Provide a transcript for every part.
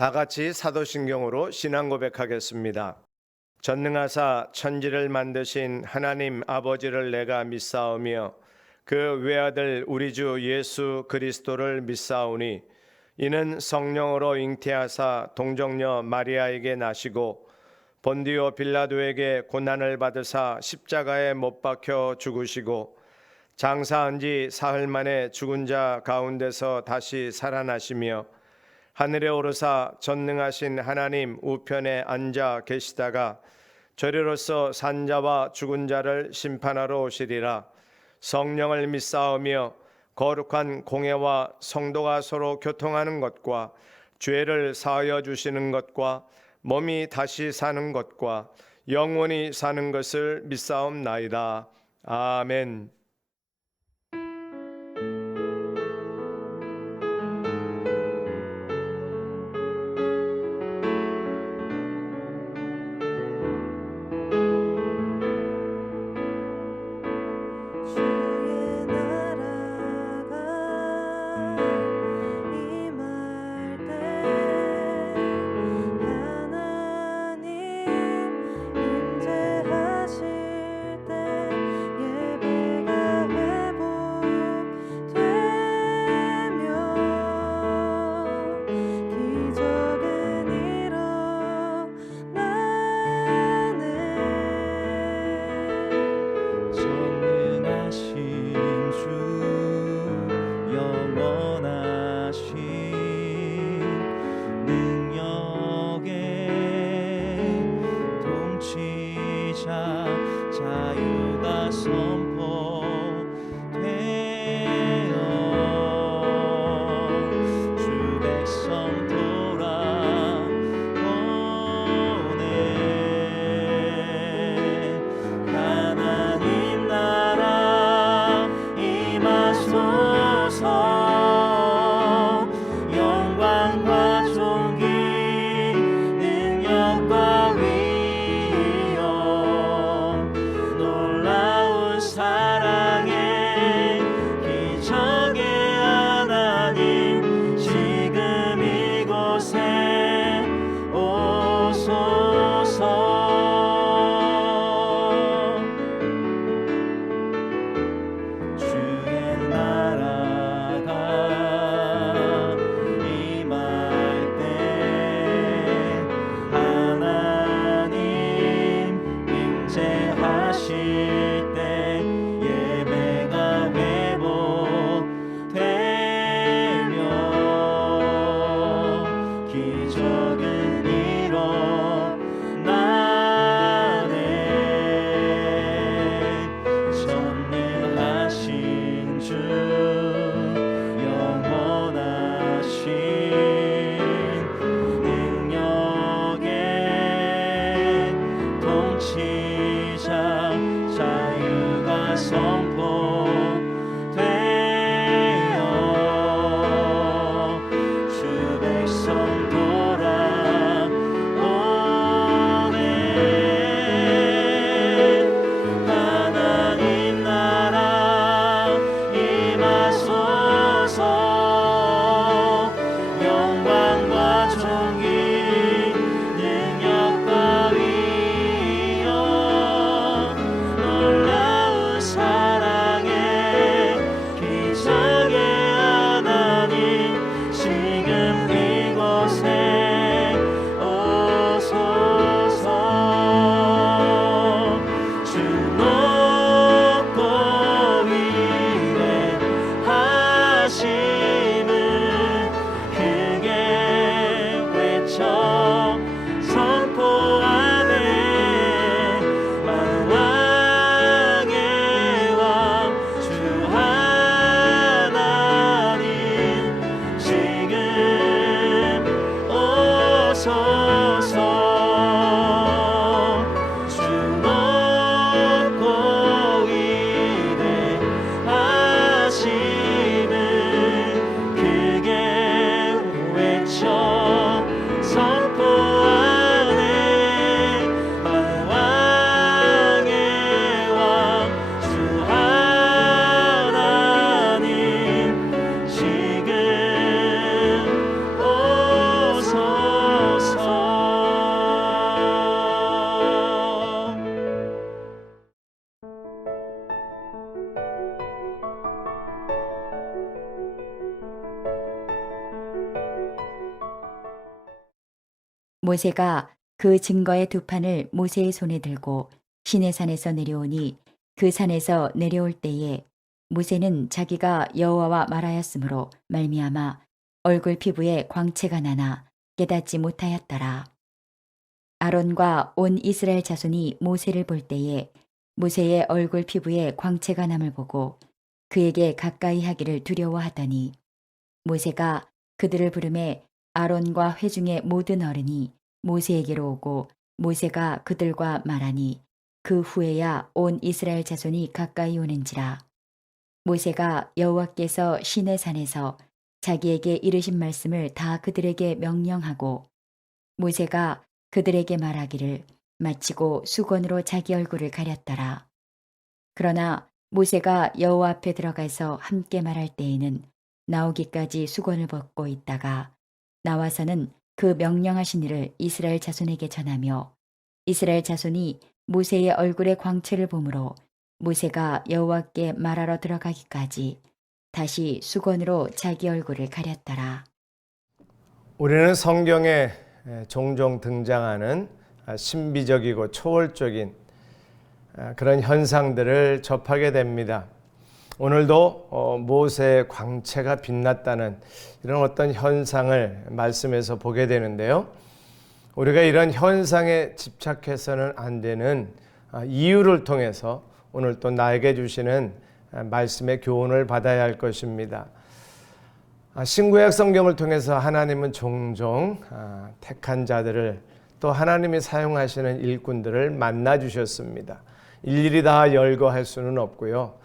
다 같이 사도신경으로 신앙 고백하겠습니다. 전능하사 천지를 만드신 하나님 아버지를 내가 믿사오며 그 외아들 우리 주 예수 그리스도를 믿사오니 이는 성령으로 잉태하사 동정녀 마리아에게 나시고 본디오 빌라도에게 고난을 받으사 십자가에 못 박혀 죽으시고 장사한 지 사흘 만에 죽은 자 가운데서 다시 살아나시며 하늘에 오르사 전능하신 하나님 우편에 앉아 계시다가 저리로서 산자와 죽은 자를 심판하러 오시리라. 성령을 믿사오며 거룩한 공회와 성도가 서로 교통하는 것과 죄를 사하여 주시는 것과 몸이 다시 사는 것과 영원히 사는 것을 믿사옵나이다. 아멘. 주의 나라가 임할 때 하나님 임재하실 때 예배가 모세가 그 증거의 두 판을 모세의 손에 들고 시내산에서 내려오니 그 산에서 내려올 때에 모세는 자기가 여호와와 말하였으므로 말미암아 얼굴 피부에 광채가 나나 깨닫지 못하였더라. 아론과 온 이스라엘 자손이 모세를 볼 때에 모세의 얼굴 피부에 광채가 남을 보고 그에게 가까이 하기를 두려워하더니 모세가 그들을 부르매 아론과 회중의 모든 어른이 모세에게로 오고 모세가 그들과 말하니 그 후에야 온 이스라엘 자손이 가까이 오는지라. 모세가 여호와께서 시내산에서 자기에게 이르신 말씀을 다 그들에게 명령하고 모세가 그들에게 말하기를 마치고 수건으로 자기 얼굴을 가렸더라. 그러나 모세가 여호와 앞에 들어가서 함께 말할 때에는 나오기까지 수건을 벗고 있다가 나와서는 그 명령하신 일을 이스라엘 자손에게 전하며 이스라엘 자손이 모세의 얼굴의 광채를 보므로 모세가 여호와께 말하러 들어가기까지 다시 수건으로 자기 얼굴을 가렸더라. 우리는 성경에 종종 등장하는 신비적이고 초월적인 그런 현상들을 접하게 됩니다. 오늘도 모세의 광채가 빛났다는 이런 어떤 현상을 말씀에서 보게 되는데요. 우리가 이런 현상에 집착해서는 안 되는 이유를 통해서 오늘 또 나에게 주시는 말씀의 교훈을 받아야 할 것입니다. 신구약 성경을 통해서 하나님은 종종 택한 자들을 또 하나님이 사용하시는 일꾼들을 만나 주셨습니다. 일일이 다 열거할 수는 없고요.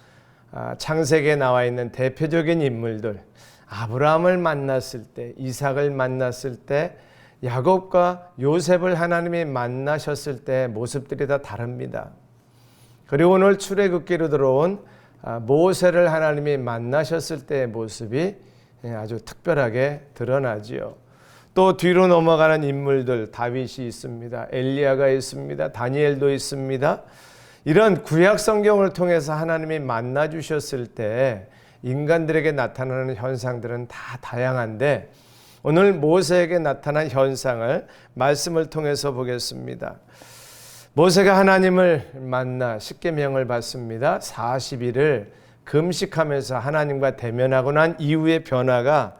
창세기에 나와 있는 대표적인 인물들, 아브라함을 만났을 때, 이삭을 만났을 때, 야곱과 요셉을 하나님이 만나셨을 때 모습들이 다 다릅니다. 그리고 오늘 출애굽기로 들어온 모세를 하나님이 만나셨을 때의 모습이 아주 특별하게 드러나지요. 또 뒤로 넘어가는 인물들, 다윗이 있습니다. 엘리야가 있습니다. 다니엘도 있습니다. 이런 구약 성경을 통해서 하나님이 만나 주셨을 때 인간들에게 나타나는 현상들은 다 다양한데 오늘 모세에게 나타난 현상을 말씀을 통해서 보겠습니다. 모세가 하나님을 만나 십계명을 받습니다. 40일을 금식하면서 하나님과 대면하고 난 이후의 변화가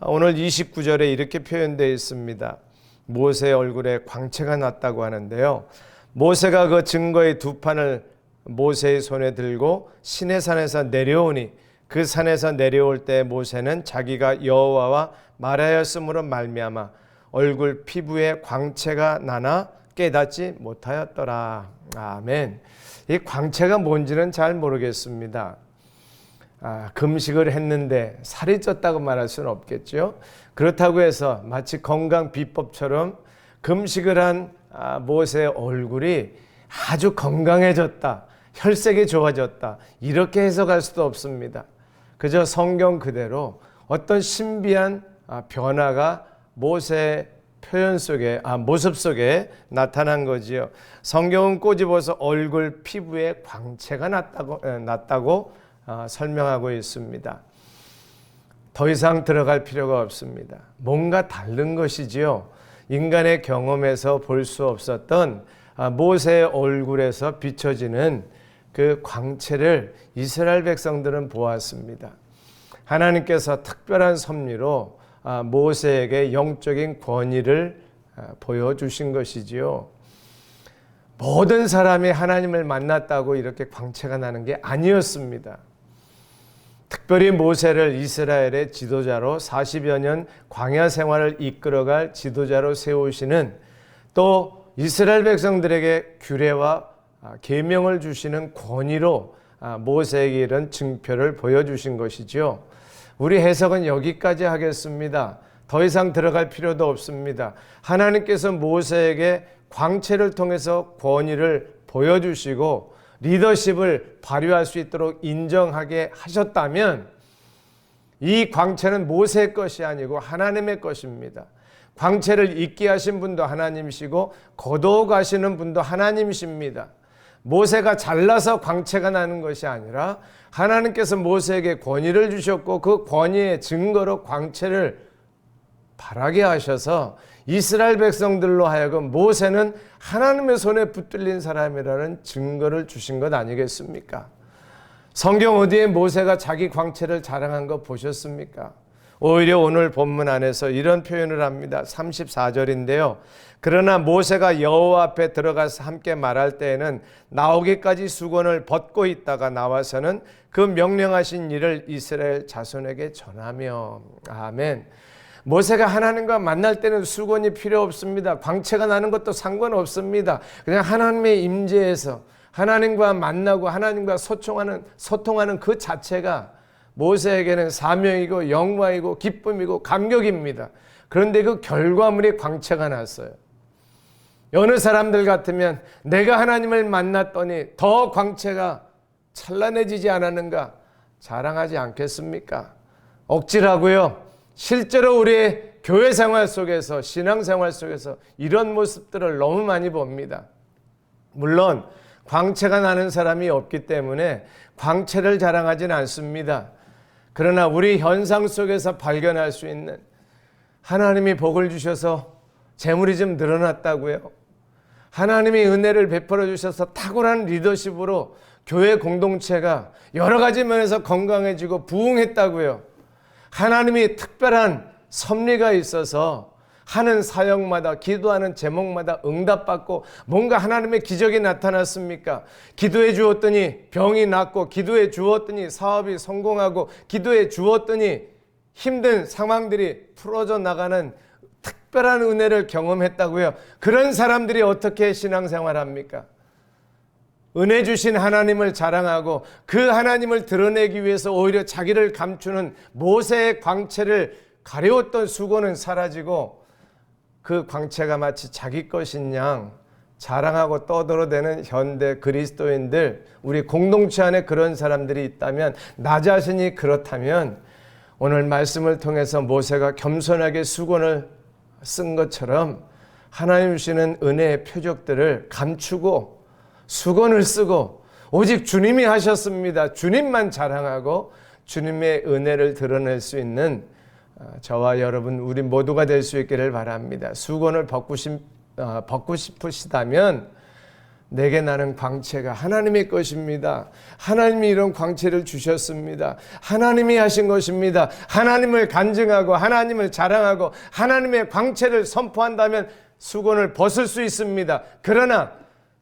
오늘 29절에 이렇게 표현되어 있습니다. 모세의 얼굴에 광채가 났다고 하는데요. 모세가 그 증거의 두 판을 모세의 손에 들고 시내산에서 내려오니 그 산에서 내려올 때 모세는 자기가 여호와와 말하였으므로 말미암아 얼굴 피부에 광채가 나나 깨닫지 못하였더라. 아멘. 이 광채가 뭔지는 잘 모르겠습니다. 금식을 했는데 살이 쪘다고 말할 수는 없겠죠. 그렇다고 해서 마치 건강 비법처럼 금식을 한 모세의 얼굴이 아주 건강해졌다, 혈색이 좋아졌다, 이렇게 해석할 수도 없습니다. 그저 성경 그대로 어떤 신비한 변화가 모세의 표현 속에, 모습 속에 나타난 거지요. 성경은 꼬집어서 얼굴 피부에 광채가 났다고 설명하고 있습니다. 더 이상 들어갈 필요가 없습니다. 뭔가 다른 것이지요. 인간의 경험에서 볼 수 없었던 모세의 얼굴에서 비춰지는 그 광채를 이스라엘 백성들은 보았습니다. 하나님께서 특별한 섭리로 모세에게 영적인 권위를 보여주신 것이지요. 모든 사람이 하나님을 만났다고 이렇게 광채가 나는 게 아니었습니다. 특별히 모세를 이스라엘의 지도자로 40여 년 광야 생활을 이끌어갈 지도자로 세우시는, 또 이스라엘 백성들에게 규례와 계명을 주시는 권위로 모세에게 이런 증표를 보여주신 것이죠. 우리 해석은 여기까지 하겠습니다. 더 이상 들어갈 필요도 없습니다. 하나님께서 모세에게 광채를 통해서 권위를 보여주시고 리더십을 발휘할 수 있도록 인정하게 하셨다면 이 광채는 모세의 것이 아니고 하나님의 것입니다. 광채를 잊게 하신 분도 하나님이시고 거둬가시는 분도 하나님이십니다. 모세가 잘나서 광채가 나는 것이 아니라 하나님께서 모세에게 권위를 주셨고 그 권위의 증거로 광채를 바라게 하셔서 이스라엘 백성들로 하여금 모세는 하나님의 손에 붙들린 사람이라는 증거를 주신 것 아니겠습니까? 성경 어디에 모세가 자기 광채를 자랑한 거 보셨습니까? 오히려 오늘 본문 안에서 이런 표현을 합니다. 34절인데요. 그러나 모세가 여호와 앞에 들어가서 함께 말할 때에는 나오기까지 수건을 벗고 있다가 나와서는 그 명령하신 일을 이스라엘 자손에게 전하며. 아멘. 모세가 하나님과 만날 때는 수건이 필요 없습니다. 광채가 나는 것도 상관없습니다. 그냥 하나님의 임재에서 하나님과 만나고 하나님과 소통하는 그 자체가 모세에게는 사명이고 영광이고 기쁨이고 감격입니다. 그런데 그 결과물이 광채가 났어요. 어느 사람들 같으면 내가 하나님을 만났더니 더 광채가 찬란해지지 않았는가 자랑하지 않겠습니까? 억지라고요. 실제로 우리의 교회 생활 속에서 신앙 생활 속에서 이런 모습들을 너무 많이 봅니다. 물론 광채가 나는 사람이 없기 때문에 광채를 자랑하지는 않습니다. 그러나 우리 현상 속에서 발견할 수 있는 하나님이 복을 주셔서 재물이 좀 늘어났다고요. 하나님이 은혜를 베풀어 주셔서 탁월한 리더십으로 교회 공동체가 여러 가지 면에서 건강해지고 부흥했다고요. 하나님이 특별한 섭리가 있어서 하는 사역마다 기도하는 제목마다 응답받고 뭔가 하나님의 기적이 나타났습니까? 기도해 주었더니 병이 낫고 기도해 주었더니 사업이 성공하고 기도해 주었더니 힘든 상황들이 풀어져 나가는 특별한 은혜를 경험했다고요. 그런 사람들이 어떻게 신앙생활합니까? 은혜 주신 하나님을 자랑하고 그 하나님을 드러내기 위해서 오히려 자기를 감추는 모세의 광채를 가려웠던 수고는 사라지고 그 광채가 마치 자기 것인 양 자랑하고 떠들어대는 현대 그리스도인들, 우리 공동체 안에 그런 사람들이 있다면, 나 자신이 그렇다면 오늘 말씀을 통해서 모세가 겸손하게 수건을 쓴 것처럼 하나님 주시는 은혜의 표적들을 감추고 수건을 쓰고 오직 주님이 하셨습니다. 주님만 자랑하고 주님의 은혜를 드러낼 수 있는 저와 여러분 우리 모두가 될 수 있기를 바랍니다. 수건을 벗고 싶으시다면 내게 나는 광채가 하나님의 것입니다. 하나님이 이런 광채를 주셨습니다. 하나님이 하신 것입니다. 하나님을 간증하고 하나님을 자랑하고 하나님의 광채를 선포한다면 수건을 벗을 수 있습니다. 그러나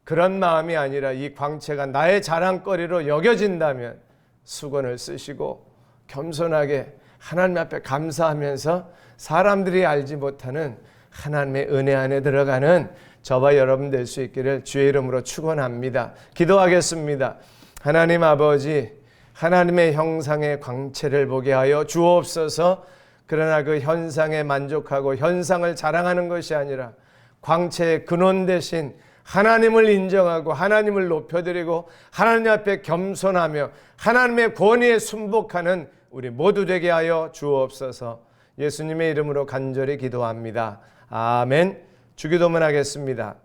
그런 마음이 아니라 이 광채가 나의 자랑거리로 여겨진다면 수건을 쓰시고 겸손하게 하나님 앞에 감사하면서 사람들이 알지 못하는 하나님의 은혜 안에 들어가는 저와 여러분 될 수 있기를 주의 이름으로 축원합니다. 기도하겠습니다. 하나님 아버지, 하나님의 형상의 광채를 보게 하여 주옵소서. 그러나 그 현상에 만족하고 현상을 자랑하는 것이 아니라 광채의 근원 대신 하나님을 인정하고 하나님을 높여드리고 하나님 앞에 겸손하며 하나님의 권위에 순복하는 우리 모두 되게 하여 주옵소서. 예수님의 이름으로 간절히 기도합니다. 아멘. 주기도문 하겠습니다.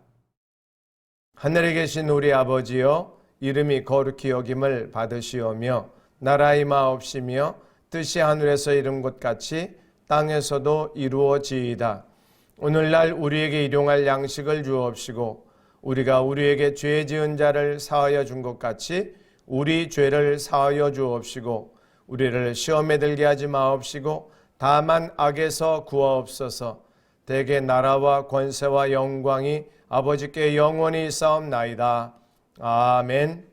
하늘에 계신 우리 아버지여, 이름이 거룩히 여김을 받으시오며 나라 임하옵시며 뜻이 하늘에서 이룬 것 같이 땅에서도 이루어지이다. 오늘날 우리에게 일용할 양식을 주옵시고 우리가 우리에게 죄 지은 자를 사하여 준 것 같이 우리 죄를 사하여 주옵시고 우리를 시험에 들게 하지 마옵시고 다만 악에서 구하옵소서. 대개 나라와 권세와 영광이 아버지께 영원히 있사옵나이다. 아멘.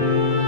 주